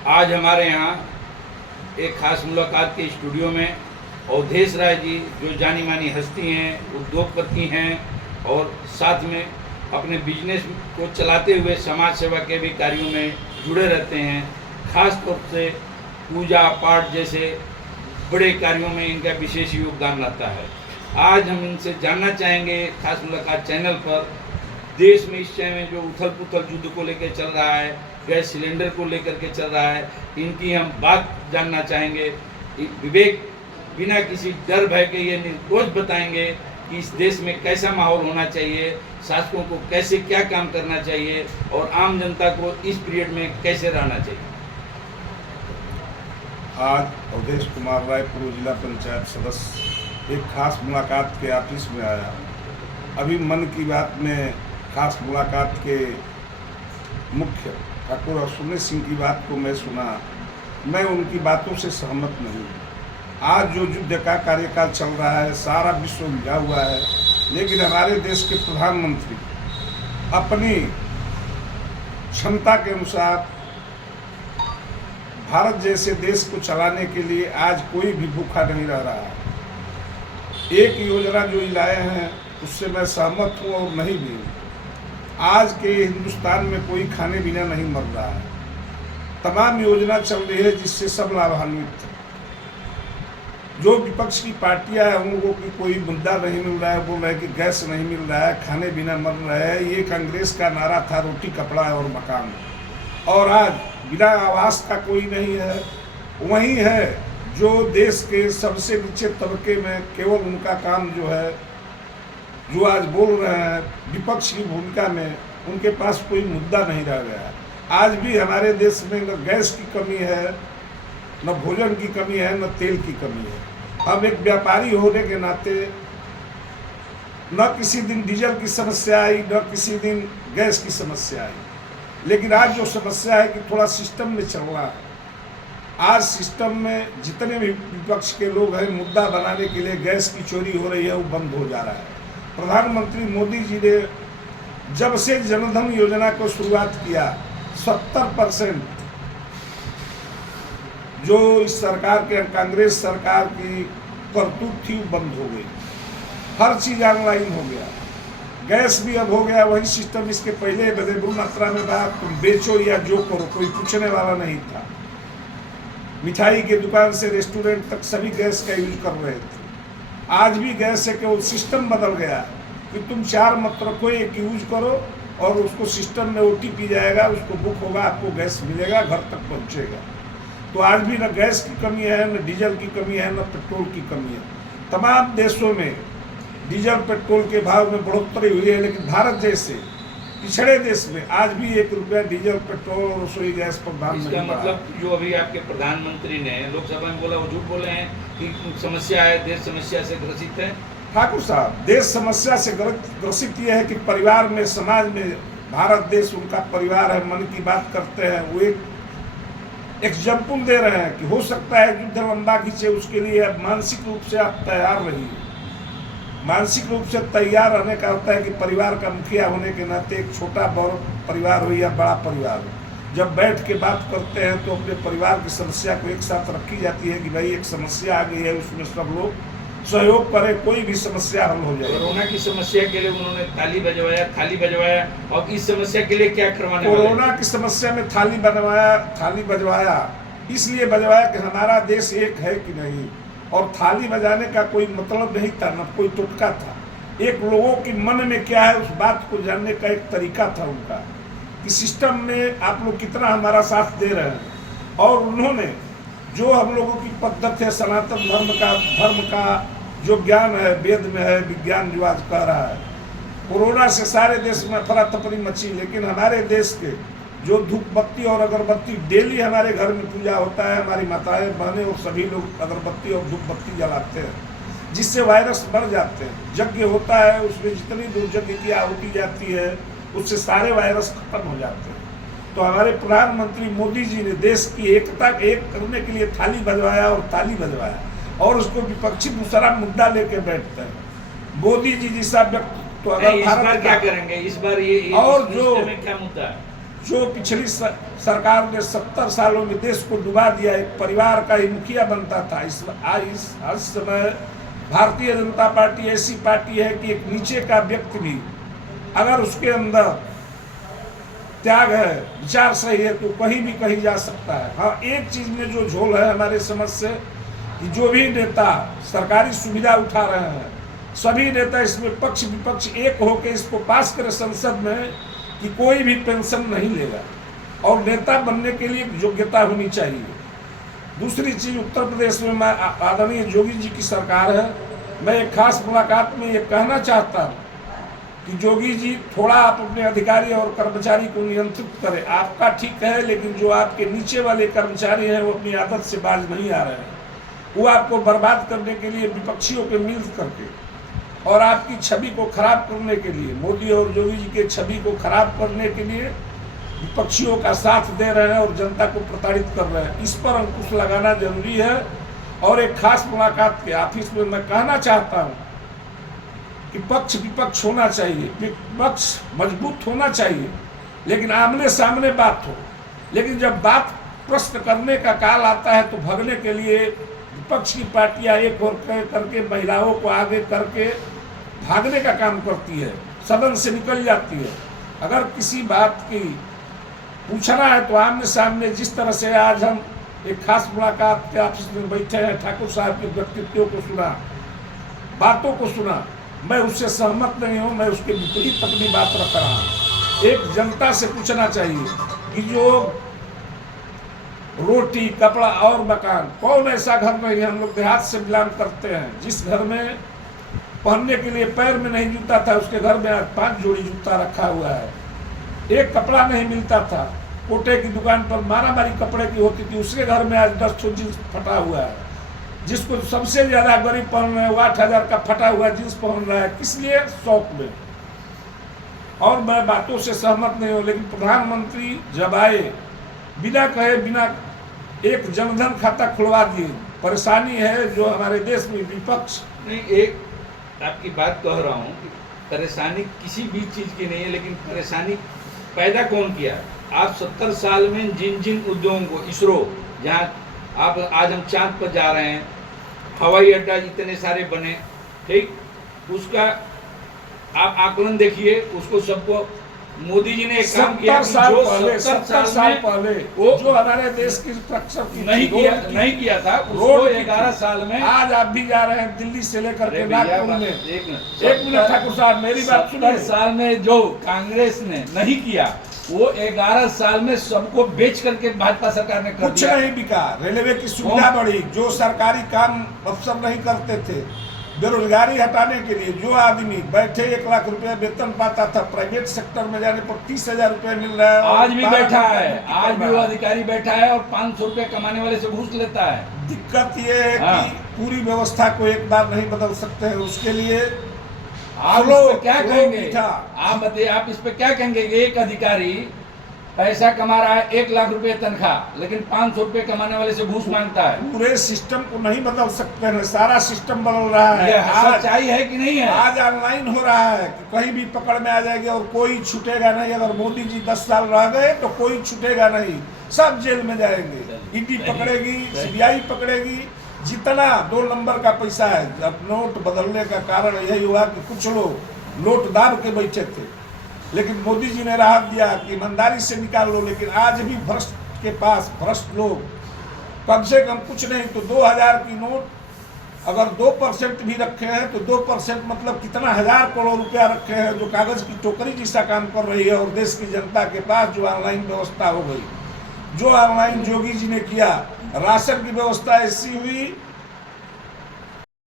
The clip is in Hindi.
आज हमारे यहाँ एक खास मुलाकात के स्टूडियो में अवधेश राय जी, जो जानी मानी हस्ती हैं, उद्योगपति हैं और साथ में अपने बिजनेस को चलाते हुए समाज सेवा के भी कार्यों में जुड़े रहते हैं। खास तौर से पूजा पाठ जैसे बड़े कार्यों में इनका विशेष योगदान रहता है। आज हम इनसे जानना चाहेंगे खास मुलाकात चैनल पर, देश में इस समय जो उथल पुथल युद्ध को लेकर चल रहा है, गैस सिलेंडर को लेकर के चल रहा है, इनकी हम बात जानना चाहेंगे। विवेक बिना किसी डर भय के ये निर्दोष बताएंगे कि इस देश में कैसा माहौल होना चाहिए, शासकों को कैसे क्या काम करना चाहिए और आम जनता को इस पीरियड में कैसे रहना चाहिए। आज अवधेश कुमार राय पूर्व जिला पंचायत सदस्य एक खास मुलाकात के ऑफिस में आया। अभी मन की बात में खास मुलाकात के मुख्य ठाकुर अश्विनी सिंह की बात को मैं सुना, मैं उनकी बातों से सहमत नहीं। आज जो युद्ध का कार्यकाल चल रहा है, सारा विश्व उलझा हुआ है, लेकिन हमारे देश के प्रधानमंत्री अपनी क्षमता के अनुसार भारत जैसे देश को चलाने के लिए आज कोई भी भूखा नहीं रह रहा है। एक योजना जो लाए हैं उससे मैं सहमत हूँ और नहीं भी हूँ। आज के हिंदुस्तान में कोई खाने बिना नहीं मर रहा है। तमाम योजना चल रही है जिससे सब लाभान्वित हैं। जो विपक्ष की पार्टियां हैं उन लोगों की कोई मुद्दा नहीं मिल रहा है, बोल रहे हैं कि गैस नहीं मिल रहा है, खाने बिना मर रहे हैं। ये कांग्रेस का नारा था, रोटी कपड़ा और मकान, और आज बिना आवास का कोई नहीं है। वही है जो देश के सबसे नीचे तबके में केवल उनका काम जो है, जो आज बोल रहे हैं विपक्ष की भूमिका में, उनके पास कोई मुद्दा नहीं रह गया। आज भी हमारे देश में न गैस की कमी है, न भोजन की कमी है, न तेल की कमी है। अब एक व्यापारी होने के नाते न किसी दिन डीजल की समस्या आई, न किसी दिन गैस की समस्या आई, लेकिन आज जो समस्या है कि थोड़ा सिस्टम में चल रहा है। आज सिस्टम में जितने भी विपक्ष के लोग हैं, मुद्दा बनाने के लिए गैस की चोरी हो रही है, वो बंद हो जा रहा है। प्रधानमंत्री मोदी जी ने जब से जनधन योजना को शुरुआत किया, 70% जो इस सरकार के कांग्रेस सरकार की करतूत थी वो बंद हो गई। हर चीज़ ऑनलाइन हो गया, गैस भी अब हो गया वही सिस्टम। इसके पहले बेदबू मात्रा में बात तुम बेचो या जो करो, कोई पूछने वाला नहीं था। मिठाई के दुकान से रेस्टोरेंट तक सभी गैस का यूज कर रहे थे। आज भी गैस है कि वो सिस्टम बदल गया कि तुम 4 मत रखो, एक यूज करो और उसको सिस्टम में OTP जाएगा, उसको बुक होगा, आपको गैस मिलेगा, घर तक पहुँचेगा। तो आज भी न गैस की कमी है, न डीजल की कमी है, न पेट्रोल की कमी है। तमाम देशों में डीजल पेट्रोल के भाव में बढ़ोतरी हुई है, लेकिन भारत जैसे पिछड़े देश में आज भी 1 रुपया डीजल पेट्रोल और रसोई गैस पर दाम नहीं। इसका मतलब जो अभी आपके प्रधानमंत्री ने लोकसभा में बोला, वो झूठ बोले हैं कि समस्या है, देश समस्या से ग्रसित है। ठाकुर साहब, देश समस्या से ग्रसित ये है कि परिवार में, समाज में, भारत देश उनका परिवार है। मन की बात करते हैं, वो एक एग्जाम्पल दे रहे हैं कि हो सकता है युद्ध लंबा खींचे, उसके लिए अब मानसिक रूप से आप तैयार रहिए। मानसिक रूप से तैयार रहने का होता है कि परिवार का मुखिया होने के नाते एक छोटा बड़ा परिवार हो या बड़ा परिवार हो, जब बैठ के बात करते हैं तो अपने परिवार की समस्या को एक साथ रखी जाती है कि भाई एक समस्या आ गई है, उसमें सब लोग सहयोग करें, कोई भी समस्या हल हो जाए। कोरोना की समस्या के लिए उन्होंने थाली बजवाया, और इस समस्या के लिए क्या करवाने वाले? कोरोना की समस्या में थाली बजवाया इसलिए बजवाया कि हमारा देश एक है कि नहीं, और थाली बजाने का कोई मतलब नहीं था, न कोई टुटका था। एक लोगों की मन में क्या है उस बात को जानने का एक तरीका था उनका, कि सिस्टम में आप लोग कितना हमारा साथ दे रहे हैं। और उन्होंने जो हम लोगों की पद्धति है, सनातन धर्म का जो ज्ञान है, वेद में है, विज्ञान जो आज कह रहा है, कोरोना से सारे देश में अफरा तफरी मची, लेकिन हमारे देश के जो धूप बत्ती और अगरबत्ती डेली हमारे घर में पूजा होता है, हमारी माताएं बहनें और सभी लोग अगरबत्ती और धूप बत्ती जलाते हैं, जिससे वायरस बढ़ जाते हैं। यज्ञ होता है, उसमें जितनी दूर यज्ञ की आहुति जाती है उससे सारे वायरस खत्म हो जाते हैं। तो हमारे प्रधानमंत्री मोदी जी ने देश की एकता एक करने के लिए थाली बजवाया और ताली बजवाया, और उसको विपक्षी दूसरा मुद्दा लेके बैठते हैं। मोदी जी जैसा व्यक्ति तो अगर इस बार क्या करेंगे, इस बार ये और जो क्या मुद्दा है? जो पिछली सरकार ने 70 सालों में देश को डुबा दिया, एक परिवार का ही मुखिया बनता था। इस समय भारतीय जनता पार्टी ऐसी पार्टी है कि एक नीचे का व्यक्ति भी अगर उसके अंदर त्याग है, विचार सही है, तो कहीं भी कहीं जा सकता है। हाँ, एक चीज में जो झोल है हमारे समझ से कि जो भी नेता सरकारी सुविधा उठा रहे हैं, सभी नेता इसमें पक्ष विपक्ष एक होकर इसको पास करे संसद में कि कोई भी पेंशन नहीं लेगा, और नेता बनने के लिए योग्यता होनी चाहिए। दूसरी चीज, उत्तर प्रदेश में आदरणीय योगी जी की सरकार है। मैं एक खास मुलाकात में ये कहना चाहता हूँ कि योगी जी थोड़ा आप अपने अधिकारी और कर्मचारी को नियंत्रित करें। आपका ठीक है, लेकिन जो आपके नीचे वाले कर्मचारी हैं वो अपनी आदत से बाज नहीं आ रहे हैं। वो आपको बर्बाद करने के लिए विपक्षियों के मिल करके और आपकी छवि को खराब करने के लिए, मोदी और योगी जी के छवि को खराब करने के लिए विपक्षियों का साथ दे रहे हैं और जनता को प्रताड़ित कर रहे हैं। इस पर अंकुश लगाना जरूरी है। और एक खास मुलाकात के ऑफिस में मैं कहना चाहता हूँ कि पक्ष विपक्ष होना चाहिए, विपक्ष मजबूत होना चाहिए, लेकिन आमने सामने बात हो। लेकिन जब बात प्रश्न करने का काल आता है तो भगने के लिए विपक्ष की पार्टियां एक और करके महिलाओं को आगे करके भागने का काम करती है, सदन से निकल जाती है। अगर किसी बात की पूछना है तो आमने सामने, जिस तरह से आज हम एक खास मुलाकात के ऑफिस में बैठे हैं, ठाकुर साहब के व्यक्तित्व को सुना, बातों को सुना, मैं उससे सहमत नहीं हूँ, मैं उसके विपरीत अपनी बात रख रहा हूँ। एक जनता से पूछना चाहिए कि जो रोटी, कपड़ा और मकान, कौन ऐसा घर नहीं है, हम लोग देहात से बिलोंग करते हैं, जिस घर में पहनने के लिए पैर में नहीं जूता था, उसके घर में आज 5 जोड़ी जूता रखा हुआ है। एक कपड़ा नहीं मिलता था, कोटे की दुकान पर मारामारी कपड़े की होती थी, उसके घर में आज 10 जींस फटा हुआ है। जिसको सबसे ज्यादा गरीब पहन रहे हैं वो 8,000 का फटा हुआ जींस पहन रहा है, किस लिए? शौक में। और मैं बातों से सहमत नहीं हूँ, लेकिन प्रधानमंत्री जब आए बिना कहे बिना एक जनधन खाता खुलवा दिए। परेशानी है जो हमारे देश में विपक्ष नहीं, एक आपकी बात कह रहा हूँ कि परेशानी किसी भी चीज़ की नहीं है, लेकिन परेशानी पैदा कौन किया? आप 70 साल में जिन जिन उद्योगों को, इसरो जहाँ आप आज हम चांद पर जा रहे हैं, हवाई अड्डा इतने सारे बने, ठीक, उसका आप आकलन देखिए, उसको सबको मोदी जी ने एक काम किया कि जो 70 साल पहले वो जो हमारे देश की स्ट्रक्चर की नहीं किया था, रोड 11 साल में। आज आप भी जा रहे हैं दिल्ली से लेकर के नागपुर में। एक मिनट ठाकुर साहब, मेरी बात सुनिए। 70 साल में जो कांग्रेस ने नहीं किया, वो 11 साल में सबको बेच करके भाजपा सरकार ने कर कुछ दिया। नहीं बिका। रेलवे की सुविधा बढ़ी, जो सरकारी काम अफसर नहीं करते थे, बेरोजगारी हटाने के लिए जो आदमी बैठे 1 लाख रुपया वेतन पाता था, प्राइवेट सेक्टर में जाने पर 30,000 रुपया मिल रहा है। आज भी बैठा है, आज भी वो अधिकारी बैठा है और 500 रुपये कमाने वाले से घूस लेता है। दिक्कत ये है कि पूरी व्यवस्था को एक बार नहीं बदल सकते हैं, उसके लिए आप इस पे क्या कहेंगे? आप बताइए, आप इस पे क्या कहेंगे? एक अधिकारी पैसा कमा रहा है 1 लाख रुपए तनख्वाह, लेकिन 500 रुपए कमाने वाले से घूस मांगता है। पूरे सिस्टम को नहीं बदल सकते हैं, सारा सिस्टम बदल रहा है। सच्चाई है कि नहीं है? आज ऑनलाइन हो रहा है कि कहीं भी पकड़ में आ जाएगी और कोई छूटेगा नहीं। अगर मोदी जी 10 साल रह गए तो कोई छूटेगा नहीं, सब जेल में जाएंगे। ईडी पकड़ेगी, सीबीआई पकड़ेगी। जितना 2 नंबर का पैसा है, अब नोट बदलने का कारण यही हुआ कि कुछ लोग नोट दाब के बैठे थे, लेकिन मोदी जी ने राहत दिया कि ईमानदारी से निकाल लो। लेकिन आज भी भ्रष्ट के पास भ्रष्ट लोग कम से कम कुछ नहीं तो 2000 की नोट अगर 2% भी रखे हैं तो 2% मतलब कितना 1000 करोड़ रुपया रखे हैं, जो कागज की टोकरी जैसा काम कर रही है। और देश की जनता के पास जो ऑनलाइन व्यवस्था हो गई, जो ऑनलाइन योगी जी ने किया, राशन की व्यवस्था ऐसी हुई